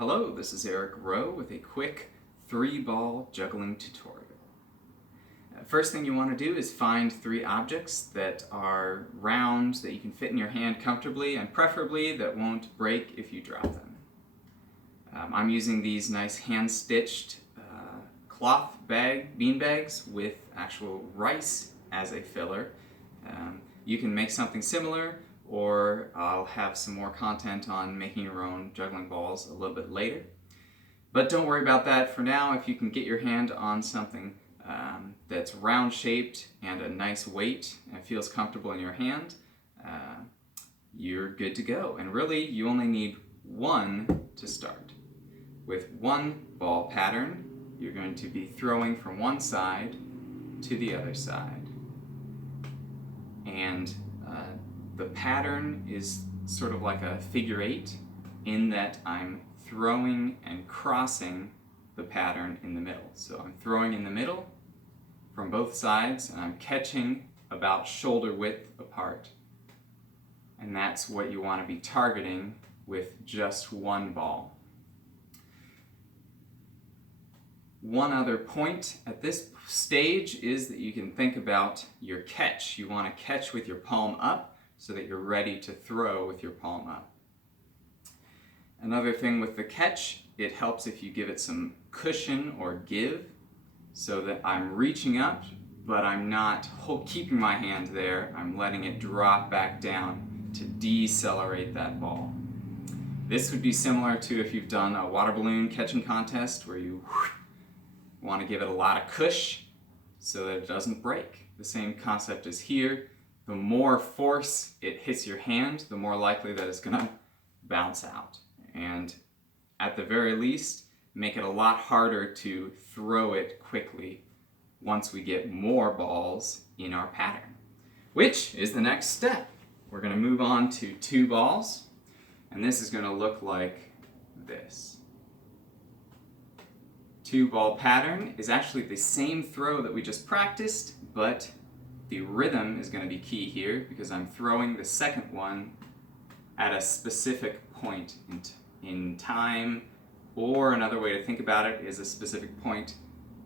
Hello, this is Eric Rowe with a quick 3-ball juggling tutorial. First thing you want to do is find 3 objects that are round, that you can fit in your hand comfortably, and preferably that won't break if you drop them. I'm using these nice hand-stitched cloth bean bags with actual rice as a filler. You can make something similar, or I'll have some more content on making your own juggling balls a little bit later. But don't worry about that for now. If you can get your hand on something that's round shaped and a nice weight and it feels comfortable in your hand, you're good to go. And really, you only need one to start. With one ball pattern, you're going to be throwing from one side to the other side. And the pattern is sort of like a figure 8 in that I'm throwing and crossing the pattern in the middle. So I'm throwing in the middle from both sides and I'm catching about shoulder width apart. And that's what you want to be targeting with just one ball. One other point at this stage is that you can think about your catch. You want to catch with your palm up so that you're ready to throw with your palm up. Another thing with the catch, it helps if you give it some cushion or give so that I'm reaching up, but I'm not keeping my hand there. I'm letting it drop back down to decelerate that ball. This would be similar to if you've done a water balloon catching contest where you want to give it a lot of cush so that it doesn't break. The same concept is here. The more force it hits your hand, the more likely that it's going to bounce out. And at the very least, make it a lot harder to throw it quickly once we get more balls in our pattern, which is the next step. We're going to move on to 2 balls, and this is going to look like this. 2-ball pattern is actually the same throw that we just practiced, but the rhythm is going to be key here because I'm throwing the second one at a specific point in time, or another way to think about it is a specific point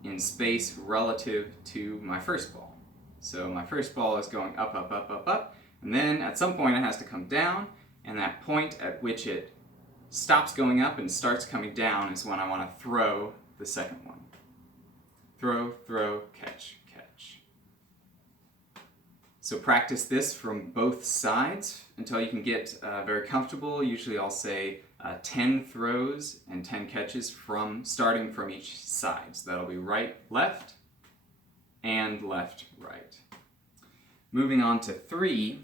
in space relative to my first ball. So my first ball is going up, up, up, up, up, and then at some point it has to come down, and that point at which it stops going up and starts coming down is when I want to throw the second one. Throw, throw, catch, catch. So practice this from both sides until you can get very comfortable. Usually I'll say 10 throws and 10 catches starting from each side. So that'll be right, left, and left, right. Moving on to 3,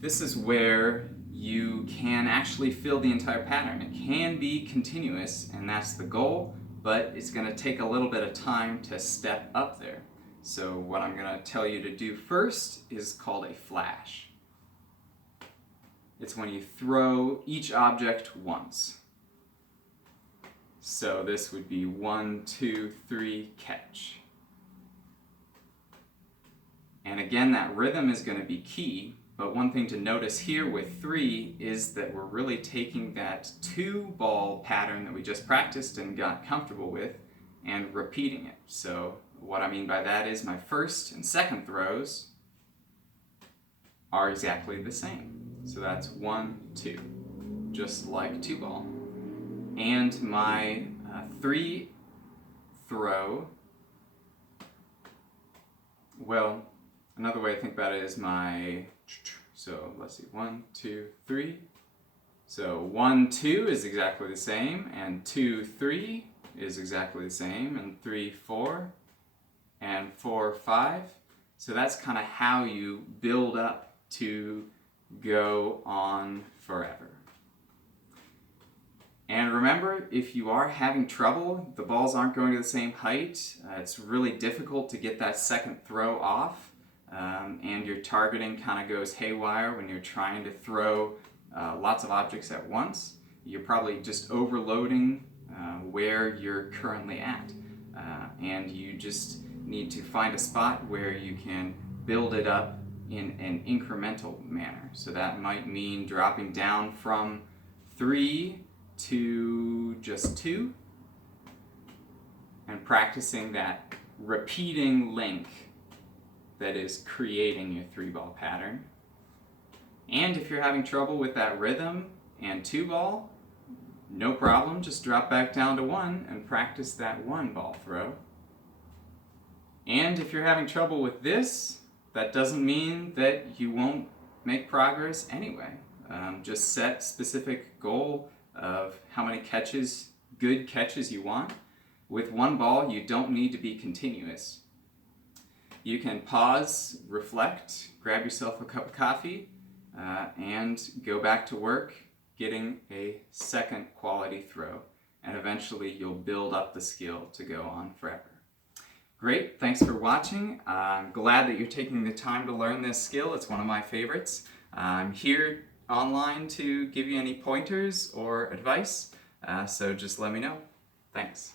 this is where you can actually fill the entire pattern. It can be continuous, and that's the goal, but it's going to take a little bit of time to step up there. So what I'm going to tell you to do first is called a flash. It's when you throw each object once. So this would be 1, 2, 3, catch. And again, that rhythm is going to be key. But one thing to notice here with 3 is that we're really taking that 2-ball pattern that we just practiced and got comfortable with and repeating it. So what I mean by that is my first and second throws are exactly the same. So that's 1, 2, just like 2-ball. And my 3 throw, well, another way to think about it is so let's see, 1, 2, 3. So 1, 2 is exactly the same, and 2, 3 is exactly the same, and 3, 4, and 4, 5. So that's kind of how you build up to go on forever. And remember, if you are having trouble, the balls aren't going to the same height, it's really difficult to get that second throw off. And your targeting kind of goes haywire when you're trying to throw lots of objects at once. You're probably just overloading where you're currently at. And you just need to find a spot where you can build it up in an incremental manner. So that might mean dropping down from 3 to just 2, and practicing that repeating link that is creating your 3-ball pattern. And if you're having trouble with that rhythm and 2-ball, no problem, just drop back down to 1 and practice that 1-ball throw. And if you're having trouble with this, that doesn't mean that you won't make progress anyway. Just set specific goal of how many catches, good catches you want. With 1 ball, you don't need to be continuous. You can pause, reflect, grab yourself a cup of coffee, and go back to work getting a second quality throw. And eventually you'll build up the skill to go on forever. Great, thanks for watching. I'm glad that you're taking the time to learn this skill. It's one of my favorites. I'm here online to give you any pointers or advice, so just let me know. Thanks.